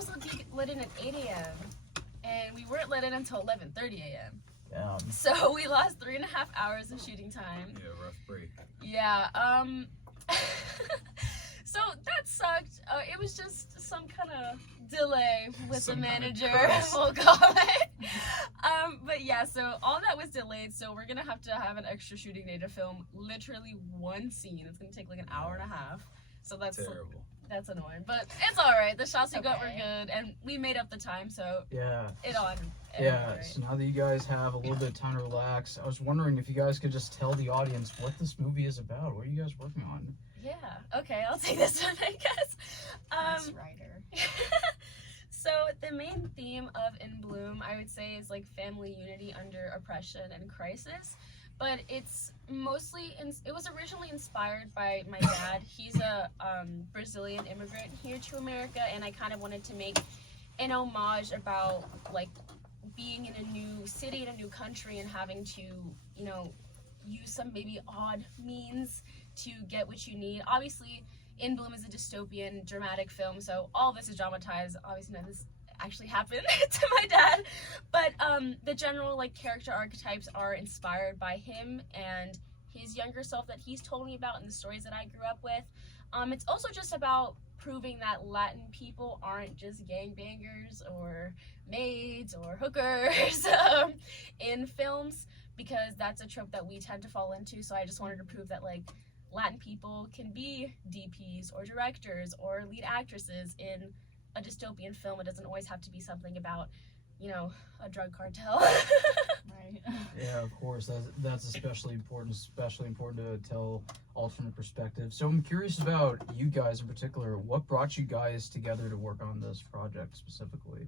supposed to be let in at 8 a.m. and we weren't let in until 11:30 a.m. So we lost 3.5 hours of shooting time. Yeah, rough break. Yeah. So that sucked. It was just some kind of delay with the manager, we'll call it. But yeah, so all that was delayed. So we're gonna have to have an extra shooting day to film literally one scene. It's gonna take like an hour and a half. So that's terrible. That's annoying, but it's all right. The shots we got were good, and we made up the time, so it all. Yeah. So now that you guys have a little bit of time to relax, I was wondering if you guys could just tell the audience what this movie is about. What are you guys working on? Yeah. Okay, I'll take this one, I guess. Nice writer. So the main theme of In Bloom, I would say, is like family unity under oppression and crisis. But it's mostly, it was originally inspired by my dad. He's a Brazilian immigrant here to America, and I kind of wanted to make an homage about like being in a new city, in a new country, and having to, you know, use some maybe odd means to get what you need. Obviously, In Bloom is a dystopian, dramatic film, so all this is dramatized. Obviously, none of this actually happened to my dad, but the general like character archetypes are inspired by him and his younger self that he's told me about and the stories that I grew up with. It's also just about proving that Latin people aren't just gangbangers or maids or hookers in films, because that's a trope that we tend to fall into. So I just wanted to prove that like Latin people can be DPs or directors or lead actresses in a dystopian film. It doesn't always have to be something about, you know, a drug cartel. Right. Yeah, of course. That's especially important to tell alternate perspectives. So I'm curious about you guys in particular. What brought you guys together to work on this project specifically?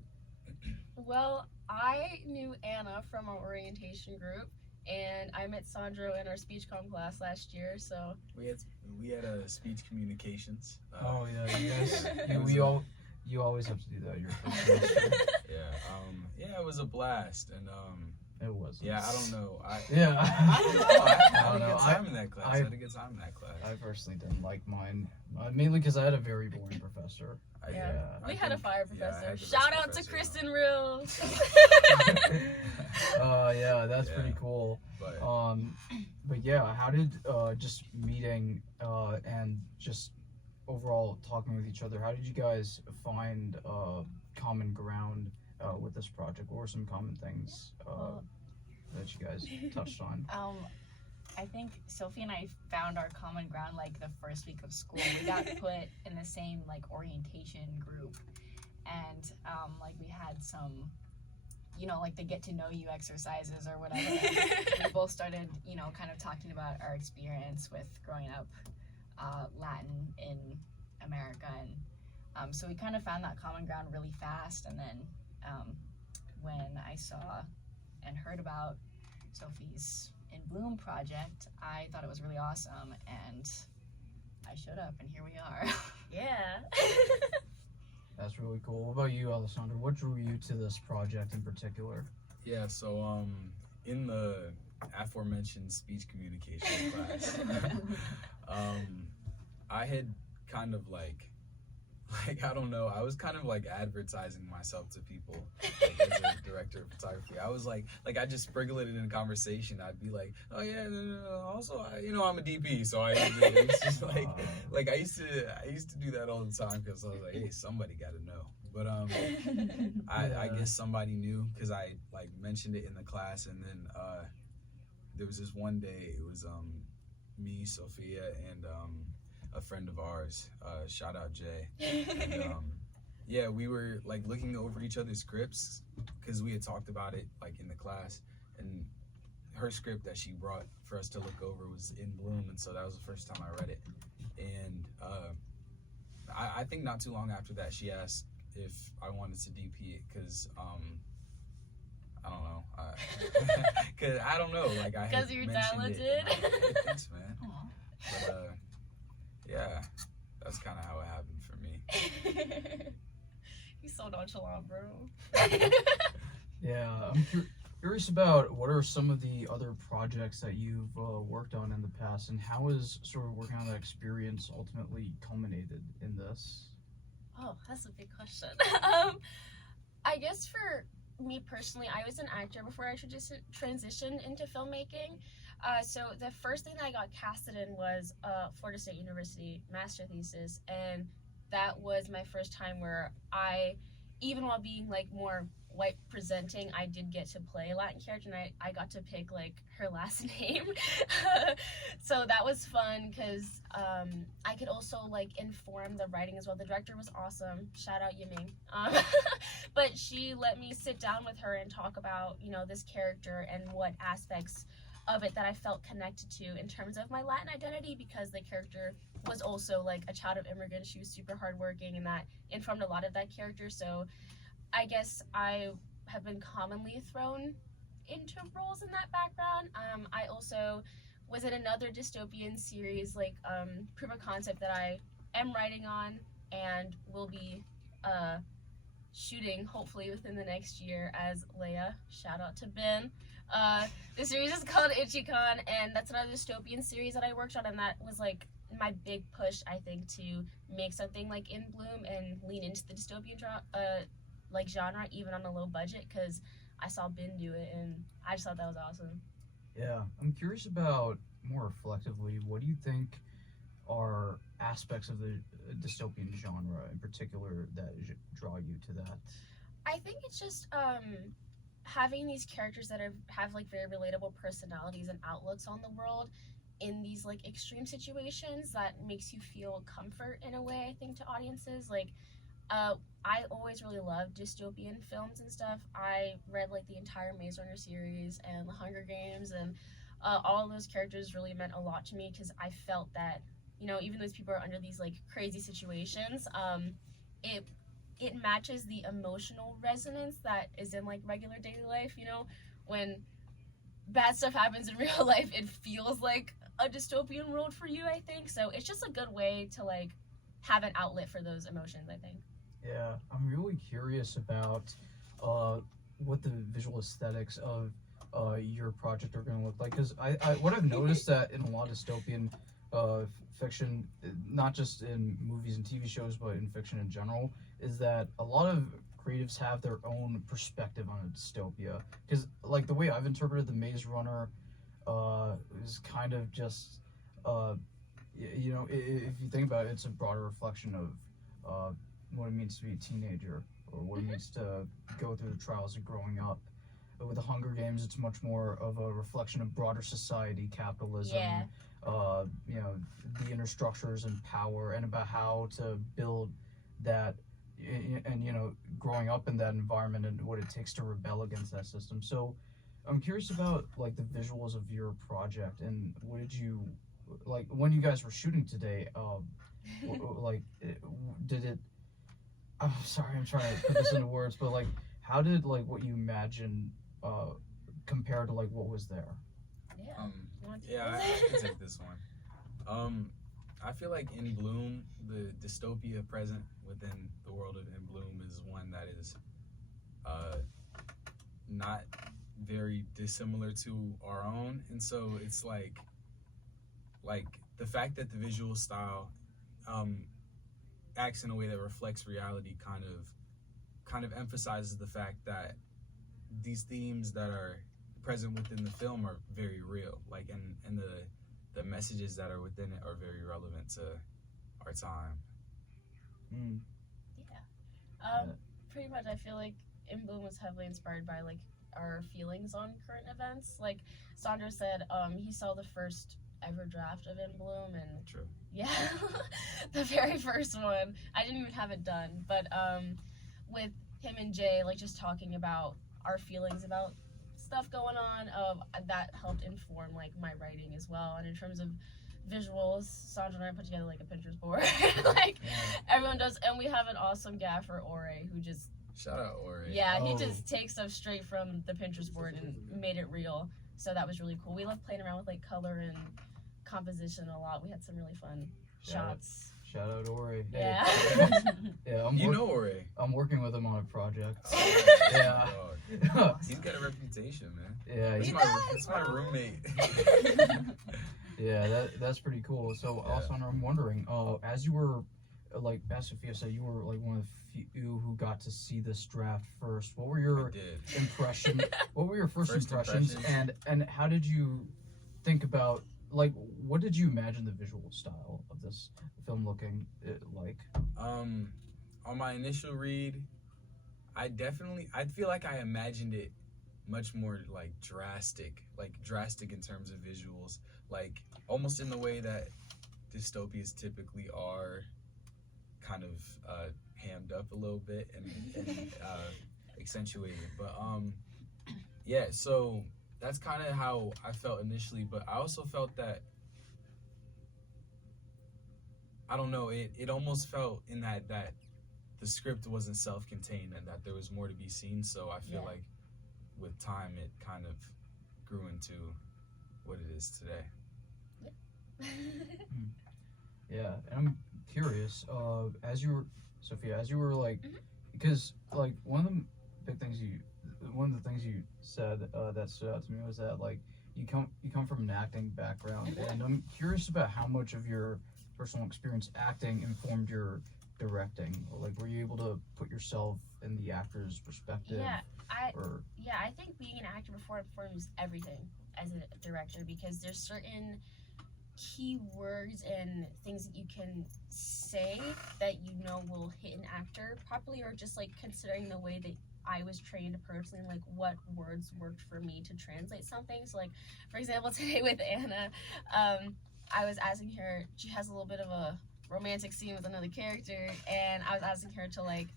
Well, I knew Anna from our orientation group, and I met Sandro in our speech comm class last year. So we had a speech communications. Oh yeah, you guys. You always have to do that your first semester. Yeah, it was a blast, and it was. Yeah, I don't know. I don't know. I had a good time in that class. I had a good time in that class. I personally didn't like mine, mainly because I had a very boring professor. We had a fire professor. Shout out to Kristen Reels. Yeah, that's pretty cool. But yeah, how did just meeting and just overall talking with each other, how did you guys find common ground with this project? What were some common things that you guys touched on? I think Sophie and I found our common ground like the first week of school. We got put in the same like orientation group, and like we had some, you know, like the get to know you exercises or whatever. We both started, you know, kind of talking about our experience with growing up Latin in America, and so we kind of found that common ground really fast. And then when I saw and heard about Sophie's In Bloom project, I thought it was really awesome, and I showed up, and here we are. Yeah. That's really cool. What about you, Alessandro? What drew you to this project in particular? Yeah, so in the aforementioned speech communication class, I had kind of like I don't know, I was kind of like advertising myself to people, like, as a director of photography. I was like I just sprinkle it in a conversation. I'd be like, oh yeah, also I'm a DP, so it's just like I used to do that all the time, because I was like, hey, somebody got to know. But I guess somebody knew, because I like mentioned it in the class, and then there was this one day, it was me, Sophia, and a friend of ours, shout out Jay, and yeah, we were like looking over each other's scripts, because we had talked about it like in the class, and her script that she brought for us to look over was In Bloom, and so that was the first time I read it. And I think not too long after that, she asked if I wanted to DP it, because I don't know, because I don't know, like I had you're mentioned talented. It, thanks, man. But yeah, that's kind of how it happened for me. He's so nonchalant, bro. Yeah, I'm curious about what are some of the other projects that you've worked on in the past, and how is sort of working on that experience ultimately culminated in this? Oh, that's a big question. I guess for me personally, I was an actor before I transitioned into filmmaking. So the first thing that I got casted in was Florida State University master thesis, and that was my first time where I, even while being like more white presenting, I did get to play a Latin character, and I got to pick like her last name. So that was fun because I could also like inform the writing as well. The director was awesome. Shout out Yiming. But she let me sit down with her and talk about, you know, this character and what aspects of it that I felt connected to in terms of my Latin identity, because the character was also like a child of immigrants. She was super hardworking, and that informed a lot of that character. So I guess I have been commonly thrown into roles in that background. I also was in another dystopian series, like Proof of Concept, that I am writing on and will be shooting hopefully within the next year as Leia. Shout out to Ben. The series is called Ichikon, and that's another dystopian series that I worked on, and that was like my big push, I think, to make something like In Bloom and lean into the dystopian like genre, even on a low budget, because I saw Ben do it and I just thought that was awesome. Yeah, I'm curious about, more reflectively, what do you think are aspects of the dystopian genre in particular that draw you to that? I think it's just having these characters that have like very relatable personalities and outlooks on the world in these like extreme situations that makes you feel comfort in a way, I think, to audiences. Like I always really loved dystopian films and stuff. I read like the entire Maze Runner series and The Hunger Games, and all of those characters really meant a lot to me, because I felt that, you know, even though these people are under these like crazy situations, it matches the emotional resonance that is in like regular daily life. You know, when bad stuff happens in real life, it feels like a dystopian world for you, I think. So it's just a good way to like have an outlet for those emotions, I think. Yeah, I'm really curious about what the visual aesthetics of your project are going to look like, because I what I've noticed that in a lot of dystopian fiction, not just in movies and TV shows, but in fiction in general, is that a lot of creatives have their own perspective on a dystopia. Because like the way I've interpreted the Maze Runner is kind of just you know, if you think about it, it's a broader reflection of what it means to be a teenager, or what it means to go through the trials of growing up. But with the Hunger Games, it's much more of a reflection of broader society, capitalism, Yeah. You know, the inner structures and power, and about how to build that, and you know, growing up in that environment and what it takes to rebel against that system. So I'm curious about like the visuals of your project, and what did you, like when you guys were shooting today, like did it, I'm sorry, I'm trying to put this into words, but like how did like what you imagined compare to like what was there? Yeah. Yeah, I can take this one. I feel like In Bloom, the dystopia present within the world of In Bloom is one that is not very dissimilar to our own, and so it's like the fact that the visual style acts in a way that reflects reality kind of emphasizes the fact that these themes that are present within the film are very real, like, and the messages that are within it are very relevant to our time. Yeah. Pretty much I feel like In Bloom was heavily inspired by like our feelings on current events. Like Sandro said, he saw the first ever draft of In Bloom, and True. yeah, the very first one. I didn't even have it done, but with him and Jay, like just talking about our feelings about stuff going on, that helped inform like my writing as well. And in terms of visuals, Sandra and I put together like a Pinterest board, like everyone does, and we have an awesome gaffer, Ore, who just shout out Ore. Yeah, he just takes stuff straight from the Pinterest board and made it real. So that was really cool. We love playing around with like color and composition a lot. We had some really fun shots. Shout out Ori. Yeah. Yeah, know Ore. I'm working with him on a project. Yeah. He's got a reputation, man. Yeah, he's my roommate. Yeah, that's pretty cool. So, Alessandro, I'm wondering, as you were like as Sophia said, you were like one of the few who got to see this draft first. What were your What were your first impressions, and how did you think about, like, what did you imagine the visual style of this film looking like? On my initial read, I feel like I imagined it much more like drastic in terms of visuals, like almost in the way that dystopias typically are, kind of hammed up a little bit and accentuated. But yeah, so that's kind of how I felt initially. But I also felt that, I don't know, it almost felt in that the script wasn't self-contained and that there was more to be seen. So I feel like with time it kind of grew into what it is today. Yeah, and I'm curious, as you were, Sophia, as you were like, because like one of the things you said that stood out to me was that like you come from an acting background, and I'm curious about how much of your personal experience acting informed your directing. Like, were you able to put yourself in the actor's perspective? I think being an actor before informs everything as a director, because there's certain key words and things that you can say that you know will hit an actor properly, or just like considering the way that I was trained personally, like what words worked for me to translate something. So like, for example, today with Anna, I was asking her, she has a little bit of a romantic scene with another character, and I was asking her to like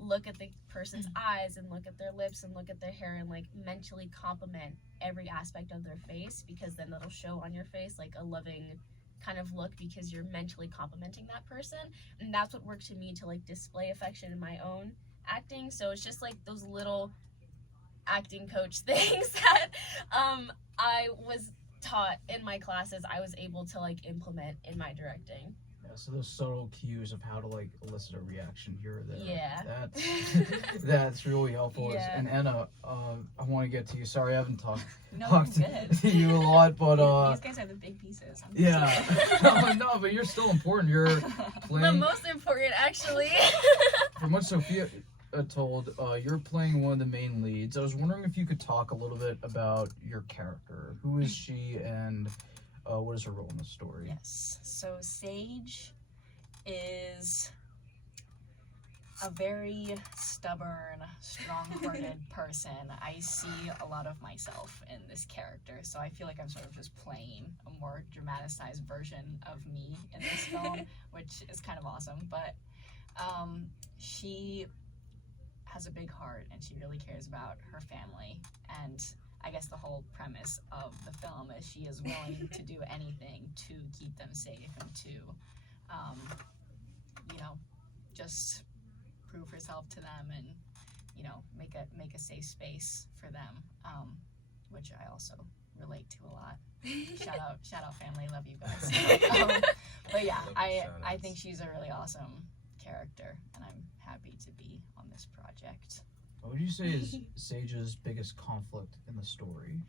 look at the person's eyes and look at their lips and look at their hair and like mentally compliment every aspect of their face, because then that'll show on your face like a loving kind of look, because you're mentally complimenting that person. And that's what worked to me to like display affection in my own acting. So it's just like those little acting coach things that I was taught in my classes, I was able to like implement in my directing. So those subtle cues of how to like elicit a reaction here or there. Yeah. That's really helpful. Yeah. And Anna, I want to get to you. Sorry, I haven't talked good. to you a lot, but these guys are the big pieces. Yeah. no, but you're still important. You're playing the most important, actually. From what Sophia told, you're playing one of the main leads. I was wondering if you could talk a little bit about your character. Who is she, and what is her role in the story? Yes. So Sage is a very stubborn, strong-hearted person. I see a lot of myself in this character, so I feel like I'm sort of just playing a more dramatized version of me in this film, which is kind of awesome. But she has a big heart, and she really cares about her family, and I guess the whole premise of the film is she is willing to do anything to keep them safe and to, just prove herself to them and, make a safe space for them, which I also relate to a lot. Shout out family, love you guys. But yeah, I think she's a really awesome character, and I'm happy to be on this project. What would you say is Sage's biggest conflict in the story?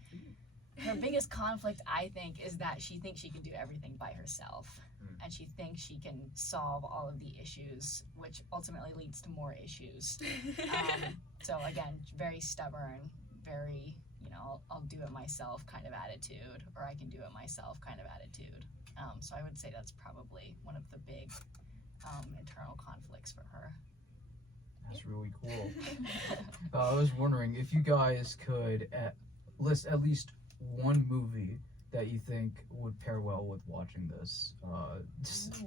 Her biggest conflict, I think, is that she thinks she can do everything by herself. And she thinks she can solve all of the issues, which ultimately leads to more issues. So again, very stubborn, very, I'll do it myself kind of attitude, or I can do it myself kind of attitude. So I would say that's probably one of the big internal conflicts for her. That's really cool. I was wondering if you guys could list at least one movie that you think would pair well with watching this.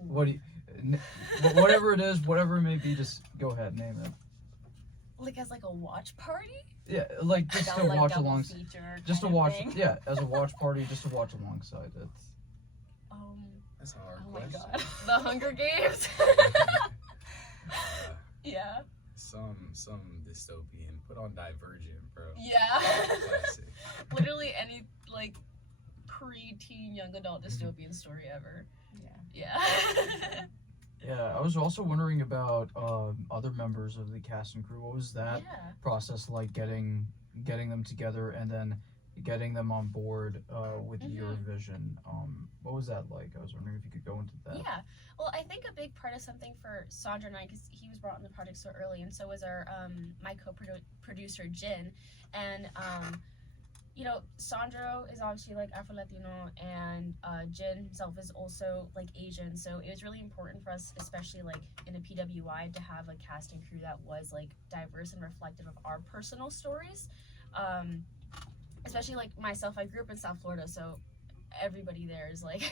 Whatever it is, whatever it may be, just go ahead, name it. Like as like a watch party? Yeah, like just to watch alongside. Just to watch, thing. yeah, as a watch party, just to watch alongside it. That's a hard Oh my question. god. The Hunger Games. Yeah. Some dystopian. Put on Divergent, bro. Yeah. Classic. Literally any like pre-teen young adult dystopian story ever. Yeah. Yeah, I was also wondering about other members of the cast and crew. What was that process like, getting them together, and then getting them on board with your Mhm. vision. What was that like? I was wondering if you could go into that. Yeah. Well, I think a big part of something for Sandra and I, because he was brought on the project so early, and so was our my co-producer Jin, and you know, Sandro is obviously like Afro-Latino, and Jin himself is also like Asian, so it was really important for us, especially like in a PWI, to have a cast and crew that was like diverse and reflective of our personal stories. Um, Especially like myself, I grew up in South Florida, so everybody there is like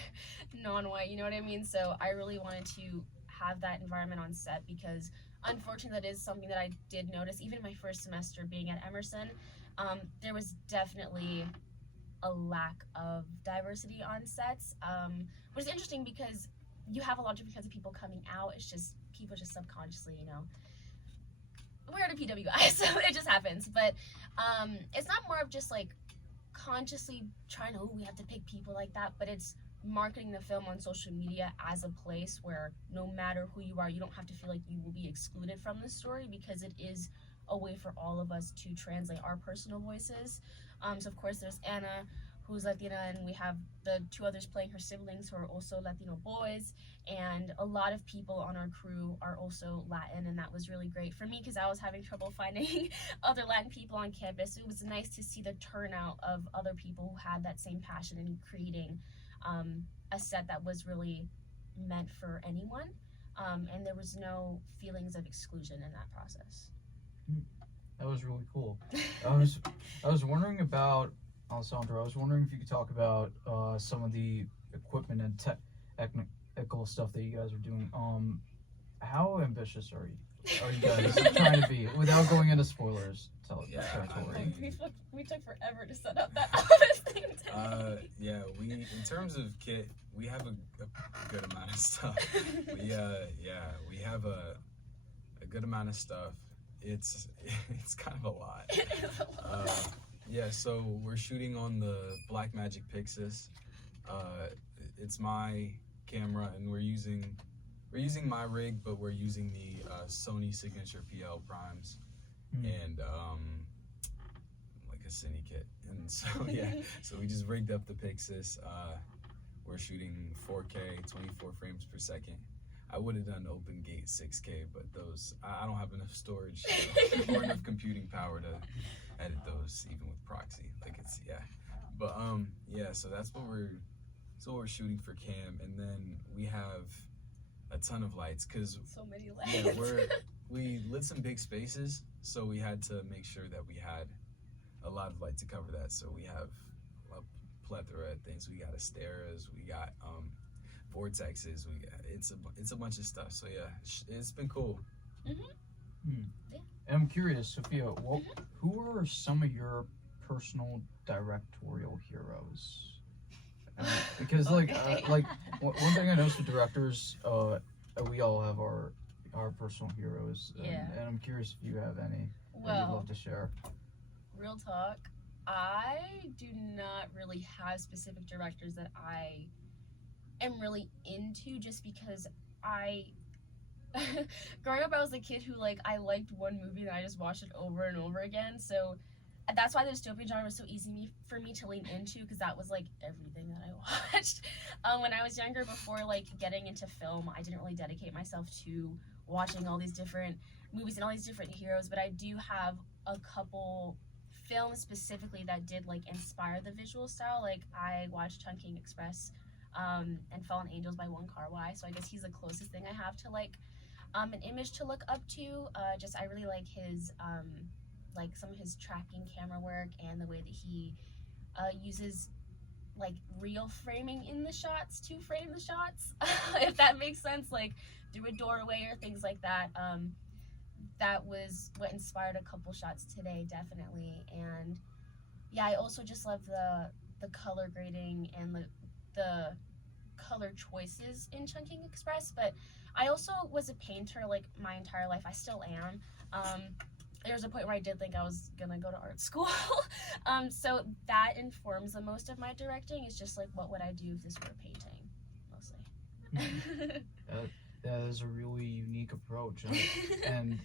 non-white, you know what I mean? So I really wanted to have that environment on set because unfortunately that is something that I did notice even my first semester being at Emerson. There was definitely a lack of diversity on sets, which is interesting because you have a lot of different kinds of people coming out. It's just people just subconsciously, you know, we're at a PWI, so it just happens. But it's not more of just like consciously trying to, oh, we have to pick people like that, but it's marketing the film on social media as a place where no matter who you are, you don't have to feel like you will be excluded from the story, because it is a way for all of us to translate our personal voices. So of course there's Anna, who's Latina, and we have the two others playing her siblings who are also Latino boys, and a lot of people on our crew are also Latin, and that was really great for me because I was having trouble finding other Latin people on campus. It was nice to see the turnout of other people who had that same passion in creating a set that was really meant for anyone, and there was no feelings of exclusion in that process. That was really cool. I was wondering about Alessandro. I was wondering if you could talk about some of the equipment and technical stuff that you guys are doing. How ambitious are you guys trying to be without going into spoilers? Territory. We took forever to set up that office thing. Yeah, in terms of kit, we have a good amount of stuff. We have a good amount of stuff. It's kind of a lot. Yeah, so we're shooting on the Blackmagic Pixis. It's my camera, and we're using my rig, but we're using the Sony Signature PL Primes and like a cine kit. And so yeah, so we just rigged up the Pixis. We're shooting 4K, 24 frames per second. I would have done open gate 6K, but those I don't have enough storage or enough computing power to edit those, even with proxy. Like it's but yeah. So that's what we're shooting for cam, and then we have a ton of lights because so many lights. Yeah, we lit some big spaces, so we had to make sure that we had a lot of light to cover that. So we have a plethora of things. We got Asteras, we got vortexes, it's a bunch of stuff. So yeah, it's been cool. Yeah. And I'm curious, Sophia, who are some of your personal directorial heroes? Because like one thing I noticed with directors, we all have our personal heroes, and I'm curious if you have any that you'd love to share. Real talk, I do not really have specific directors that I am really into, just because growing up I was the kid who like I liked one movie and I just watched it over and over again, so that's why the dystopian genre was so easy for me to lean into, because that was like everything that I watched when I was younger. Before like getting into film, I didn't really dedicate myself to watching all these different movies and all these different heroes, but I do have a couple films specifically that did like inspire the visual style. Like I watched Chungking Express and Fallen Angels by Wong Kar-wai, so I guess he's the closest thing I have to like an image to look up to. Just I really like his like some of his tracking camera work and the way that he uses like real framing in the shots to frame the shots, if that makes sense, like through a doorway or things like that. That was what inspired a couple shots today, definitely. And yeah, I also just love the color grading and the color choices in Chungking Express. But I also was a painter like my entire life. I still am. There was a point where I did think I was gonna go to art school. So that informs the most of my directing. Is just like, what would I do if this were painting, mostly. That is a really unique approach, and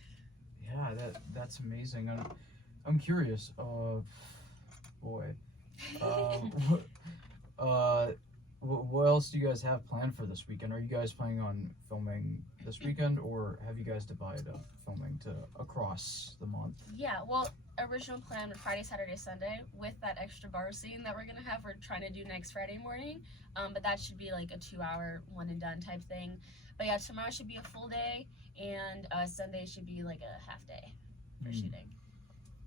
yeah, that's amazing. I'm curious. Boy, What else do you guys have planned for this weekend? Are you guys planning on filming this weekend, or have you guys divided up filming to across the month? Yeah, well, original plan was Friday, Saturday, Sunday. With that extra bar scene that we're gonna have, we're trying to do next Friday morning. But that should be like a 2-hour one and done type thing. But yeah, tomorrow should be a full day, and Sunday should be like a half day for shooting.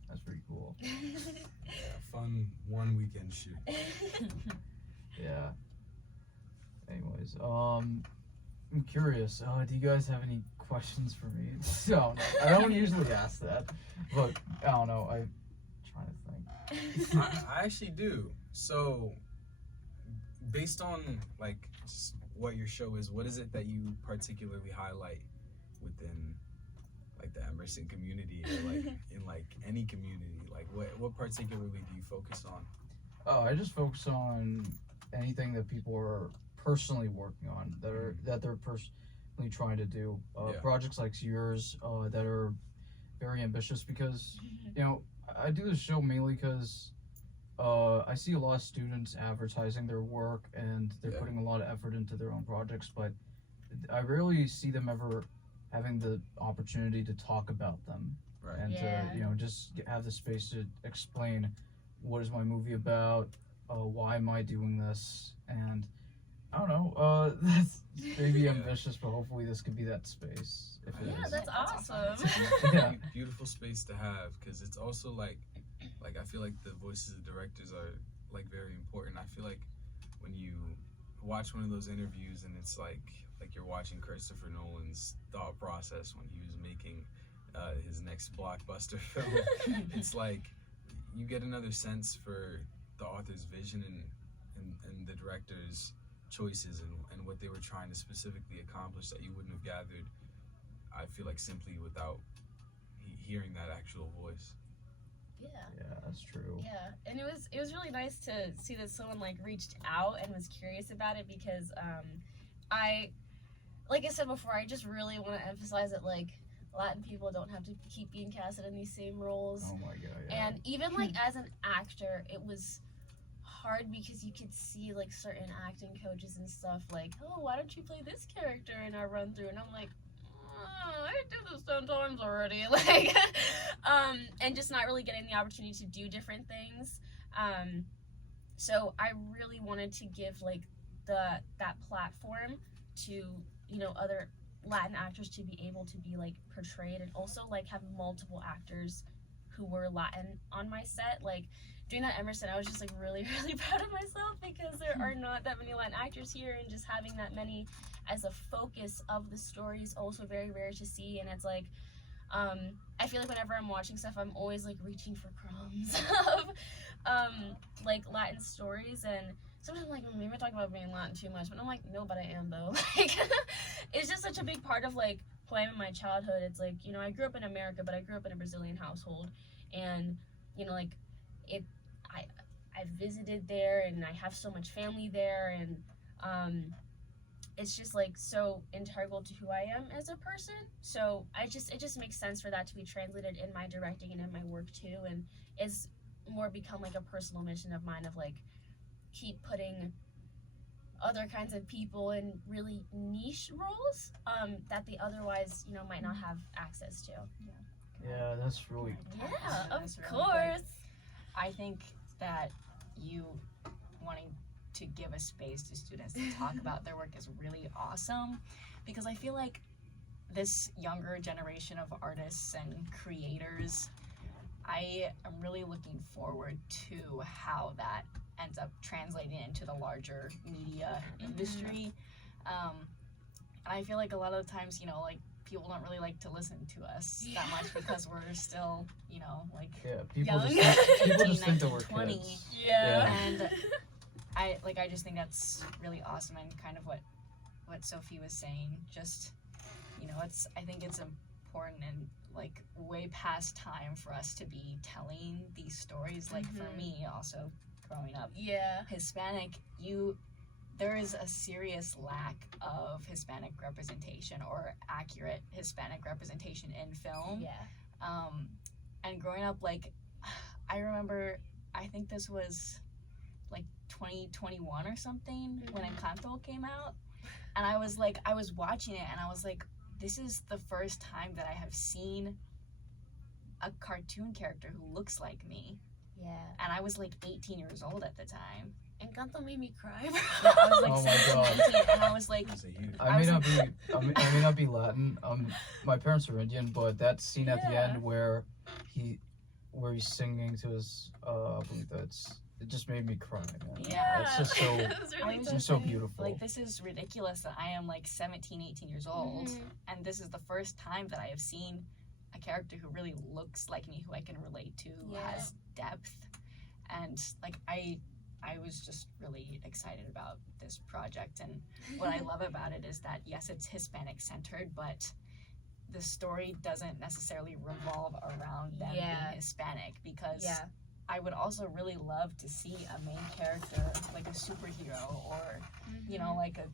That's pretty cool. Yeah, fun one weekend shoot. Yeah. Anyways, I'm curious. Do you guys have any questions for me? So I don't usually ask that, but I don't know. I'm trying to think. I actually do. So, based on like just what your show is, what is it that you particularly highlight within like the Emerson community, or like in like any community? Like what particularly do you focus on? I just focus on anything that people are personally working on, that they're personally trying to do. Projects like yours that are very ambitious, because I do this show mainly because I see a lot of students advertising their work and they're putting a lot of effort into their own projects, but I rarely see them ever having the opportunity to talk about them, and to just have the space to explain what is my movie about, why am I doing this, and I don't know, that's maybe ambitious, but hopefully this could be that space. If it is. That's awesome. Yeah. Beautiful space to have, because it's also like I feel like the voices of directors are like very important. I feel like when you watch one of those interviews and it's like you're watching Christopher Nolan's thought process when he was making his next blockbuster film, it's like you get another sense for the author's vision and the director's choices and what they were trying to specifically accomplish that you wouldn't have gathered, I feel like, simply without hearing that actual voice. Yeah, that's true. Yeah, and it was really nice to see that someone like reached out and was curious about it, because like I said before, I just really want to emphasize that like Latin people don't have to keep being casted in these same roles. Oh my god, yeah. And even like as an actor, it was hard because you could see like certain acting coaches and stuff like, oh, why don't you play this character in our run through? And I'm like, I did this 10 times already. Like, and just not really getting the opportunity to do different things. So I really wanted to give like that platform to, other Latin actors to be able to be like portrayed, and also like have multiple actors who were Latin on my set. Like doing that Emerson, I was just like really, really proud of myself, because there are not that many Latin actors here, and just having that many as a focus of the story is also very rare to see. And it's like, I feel like whenever I'm watching stuff, I'm always like reaching for crumbs of like Latin stories, and sometimes I'm like, maybe we're talking about being Latin too much, but I'm like, no, but I am though. Like, it's just such a big part of like who I am in my childhood. It's like, I grew up in America, but I grew up in a Brazilian household, and like I visited there, and I have so much family there, and it's just like so integral to who I am as a person. So it just makes sense for that to be translated in my directing and in my work too, and it's more become like a personal mission of mine of like keep putting other kinds of people in really niche roles that they otherwise might not have access to. Yeah, that's really cool. Yeah, of That's really course. I think that you wanting to give a space to students to talk about their work is really awesome, because I feel like this younger generation of artists and creators, I am really looking forward to how that ends up translating into the larger media industry. And I feel like a lot of the times, like people don't really like to listen to us that much, because we're still, like people young. people just think that we're 20. kids. Yeah. And I just think that's really awesome, and kind of what Sophie was saying. Just, I think it's important and like way past time for us to be telling these stories. Like for me, also growing up Hispanic, there is a serious lack of Hispanic representation or accurate Hispanic representation in film. Yeah. And growing up, like, I remember, I think this was 2021 or something when Encanto came out, and I was watching it and I was like, this is the first time that I have seen a cartoon character who looks like me. Yeah. And I was like 18 years old at the time. Encanto made me cry. Yeah, I was like Oh my 17, God. 18, and I was like, I may not be Latin. My parents are Indian, but that scene at the Yeah. end where he's singing to his, I believe it just made me cry, man. Yeah. It's just so, It was really was it's just so beautiful. like, this is ridiculous that I am like 17, 18 years old, and this is the first time that I have seen a character who really looks like me, who I can relate to, who has depth, and like I was just really excited about this project. And what I love about it is that yes, it's Hispanic centered, but the story doesn't necessarily revolve around them being Hispanic, because I would also really love to see a main character, like a superhero, or you know, like a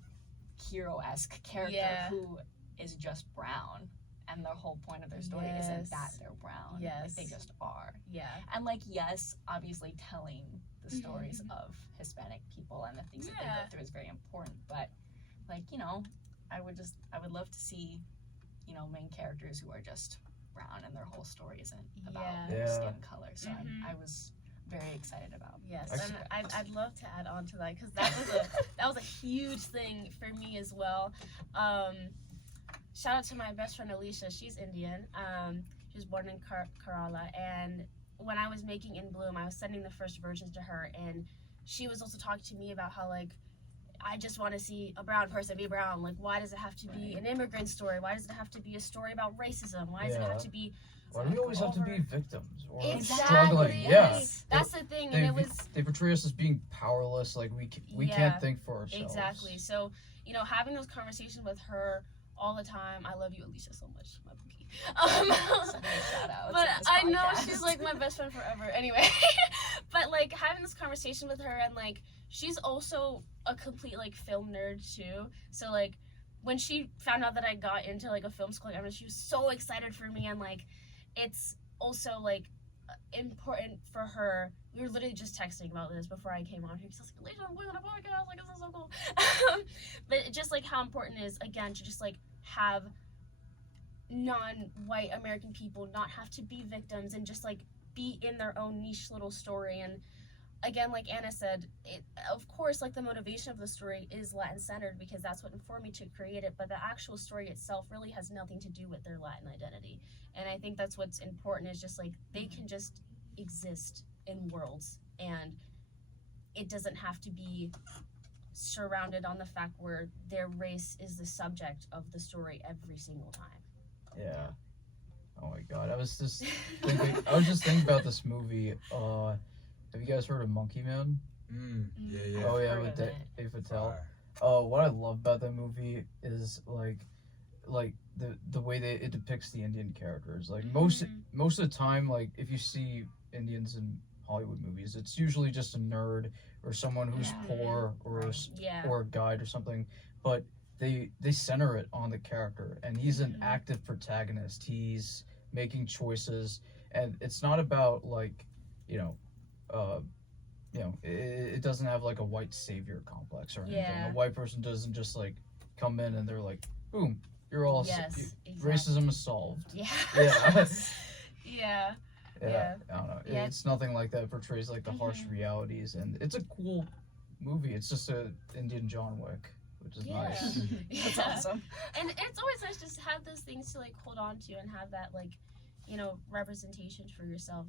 hero-esque character who is just brown, and the whole point of their story isn't that they're brown. Like, they just are. And like, yes, obviously telling the stories of Hispanic people and the things that they go through is very important, but like, you know, I would love to see, you know, main characters who are just brown and their whole story isn't about their skin color. So I was very excited about. Yes, Excellent. and I'd love to add on to that, because that was a huge thing for me as well. Shout out to my best friend Alicia. She's Indian. She was born in Kerala, and when I was making In Bloom, I was sending the first versions to her, and she was also talking to me about how, like, I just want to see a brown person be brown. Like, why does it have to be an immigrant story? Why does it have to be a story about racism? Why does it have to be... Why do we always have to be victims or Exactly. struggling? Yeah, That's the thing, and they portray us as being powerless. Like we can't think for ourselves. Exactly. So, you know, having those conversations with her all the time. I love you, Alicia, so much, my bookie. Shout out but to this I know podcast. she's like my best friend forever. Anyway, but like having this conversation with her, and like she's also a complete like film nerd too. So like when she found out that I got into like a film school, I mean, she was so excited for me, and like it's also like important for her. We were literally just texting about this before I came on here. She's like, "Alicia, I'm going on a podcast. Like, this is so cool." But just like how important it is, again, to just like have non-white American people not have to be victims and just like be in their own niche little story. And again, like Anna said, it, of course, like the motivation of the story is Latin-centered because that's what informed me to create it, but the actual story itself really has nothing to do with their Latin identity. And I think that's what's important, is just like they can just exist in worlds, and it doesn't have to be surrounded on the fact where their race is the subject of the story every single time. Yeah. Oh my god, I was just thinking about this movie. Have you guys heard of Monkey Man? Yeah. Oh yeah, Heard with of it. Dave Patel. What I love about that movie is like the way it depicts the Indian characters. Like most of the time, like if you see Indians in Hollywood movies, it's usually just a nerd or someone who's poor or a guide or something. But they center it on the character, and he's an active protagonist. He's making choices, and it's not about like, it doesn't have like a white savior complex or anything. A white person doesn't just like come in and they're like, boom, you're all racism is solved. Yeah. I don't know. It's nothing like that. It portrays like the harsh realities, and it's a cool movie. It's just a Indian John Wick, which is nice. That's awesome. And it's always nice just to have those things to like hold on to and have that like, representation for yourself.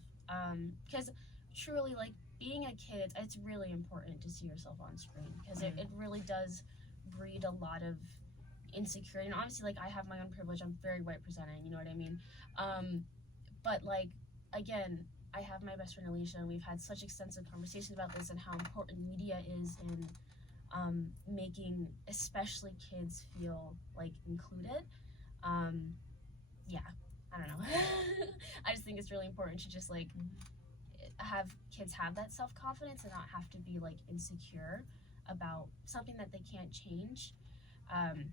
Because truly, like being a kid, it's really important to see yourself on screen, because it really does breed a lot of insecurity. And obviously, like I have my own privilege. I'm very white presenting. You know what I mean? But like, again, I have my best friend Alicia, and we've had such extensive conversations about this and how important media is in making especially kids feel like included. I don't know. I just think it's really important to just like have kids have that self-confidence and not have to be like insecure about something that they can't change. And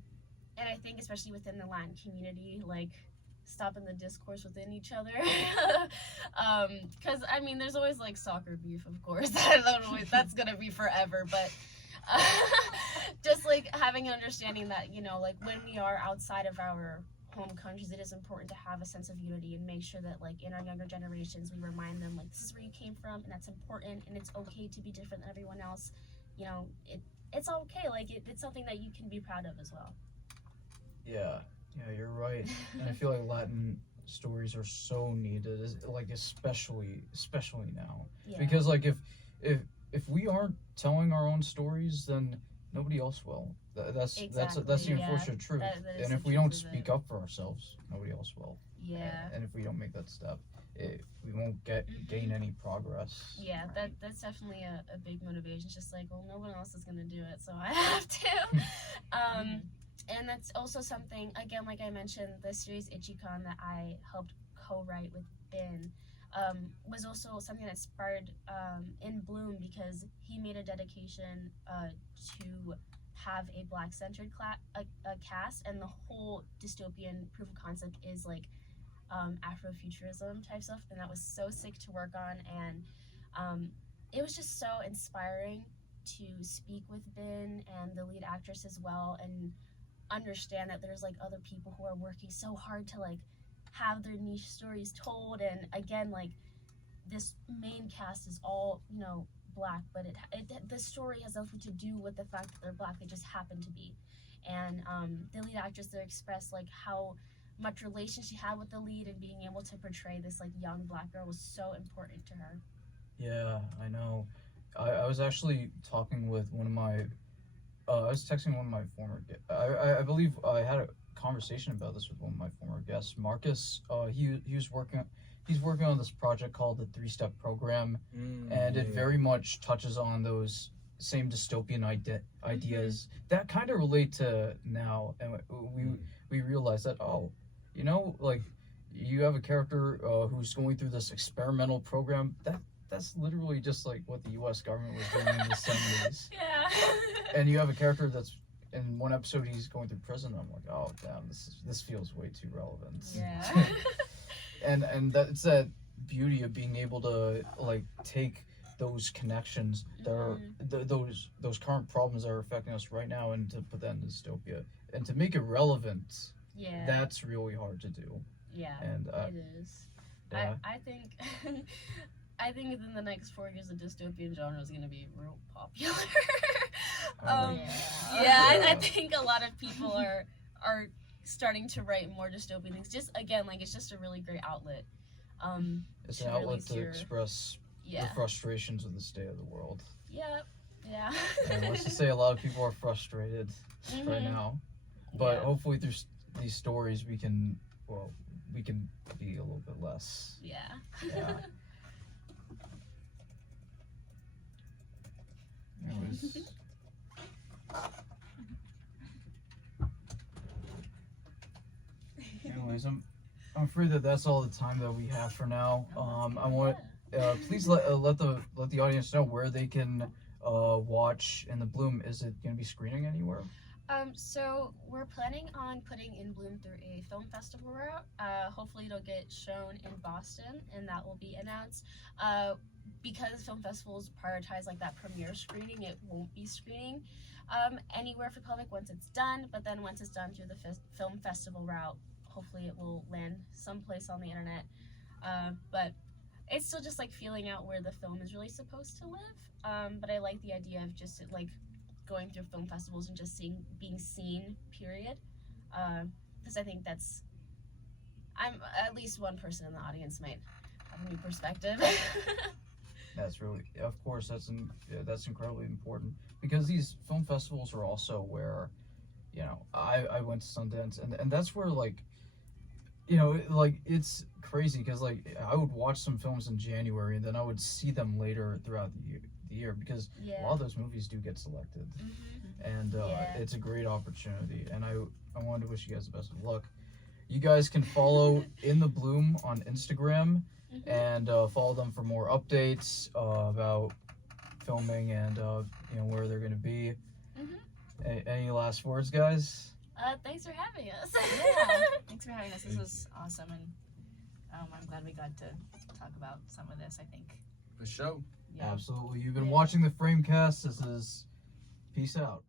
I think especially within the Latin community, like stopping the discourse within each other. Because I mean, there's always like soccer beef, of course. That's gonna be forever, but just like having an understanding that, you know, like when we are outside of our home countries, it is important to have a sense of unity and make sure that like in our younger generations we remind them like this is where you came from and that's important and it's okay to be different than everyone else. You know, it's okay. Like it's something that you can be proud of as well. Yeah, you're right. And I feel like Latin stories are so needed, like especially now, because like if we aren't telling our own stories, then nobody else will. That's the unfortunate truth. That and if we don't speak up for ourselves, nobody else will. Yeah. And if we don't make that step, we won't gain any progress. Yeah, that's definitely a big motivation. It's just like, well, no one else is gonna do it, so I have to. And that's also something, again, like I mentioned, the series Ichikon that I helped co-write with Ben was also something that inspired In Bloom, because he made a dedication to have a Black-centered cast, and the whole dystopian proof of concept is like Afrofuturism type stuff, and that was so sick to work on, and it was just so inspiring to speak with Ben and the lead actress as well, and understand that there's like other people who are working so hard to like have their niche stories told. And again, like this main cast is all, you know, Black, but the story has nothing to do with the fact that they're Black. They just happen to be. And the lead actress there expressed like how much relation she had with the lead, and being able to portray this like young Black girl was so important to her. Yeah, I know. I was actually talking with one of my I was texting one of my former I believe I had a conversation about this with one of my former guests, Marcus. He's working on this project called the 3-Step Program, and it very much touches on those same dystopian ideas that kind of relate to now, and we realize that, oh, you know, like you have a character who's going through this experimental program that's literally just like what the U.S. government was doing in the 70s. Yeah. And you have a character that's, in one episode, he's going through prison. I'm like, oh damn, this feels way too relevant. Yeah. and that's that beauty of being able to like take those connections that are those current problems that are affecting us right now, and to put that in dystopia and to make it relevant. Yeah. That's really hard to do. Yeah. And it is. Yeah. I think. I think within the next 4 years, the dystopian genre is going to be real popular. I think a lot of people are starting to write more dystopian things. Just again, like it's just a really great outlet. It's an outlet to express the frustrations of the state of the world. Yeah. And let's just say a lot of people are frustrated right now, but hopefully through these stories we can be a little bit less. Yeah. Anyways, I'm afraid that that's all the time that we have for now. I want please let the audience know where they can watch In the Bloom. Is it going to be screening anywhere? So we're planning on putting In Bloom through a film festival route. Hopefully it'll get shown in Boston, and that will be announced. Because film festivals prioritize like that premiere screening, it won't be screening anywhere for public once it's done. But then once it's done through the film festival route, hopefully it will land someplace on the internet. But it's still just like feeling out where the film is really supposed to live. But I like the idea of just like going through film festivals and just being seen, period. Because I think I'm at least one person in the audience might have a new perspective. That's really, of course, that's incredibly important, because these film festivals are also where, you know, I went to Sundance, and that's where, like, you know, like, it's crazy, because, like, I would watch some films in January, and then I would see them later throughout the year, because a lot of those movies do get selected, and it's a great opportunity, and I wanted to wish you guys the best of luck. You guys can follow In the Bloom on Instagram, and follow them for more updates about filming and you know, where they're going to be. Any last words, guys? Thanks for having us. Yeah, thanks for having us. This Thank was awesome, and I'm glad we got to talk about some of this. I think. For sure. Yeah. Absolutely. You've been Yeah. watching the FrameCast. This is peace out.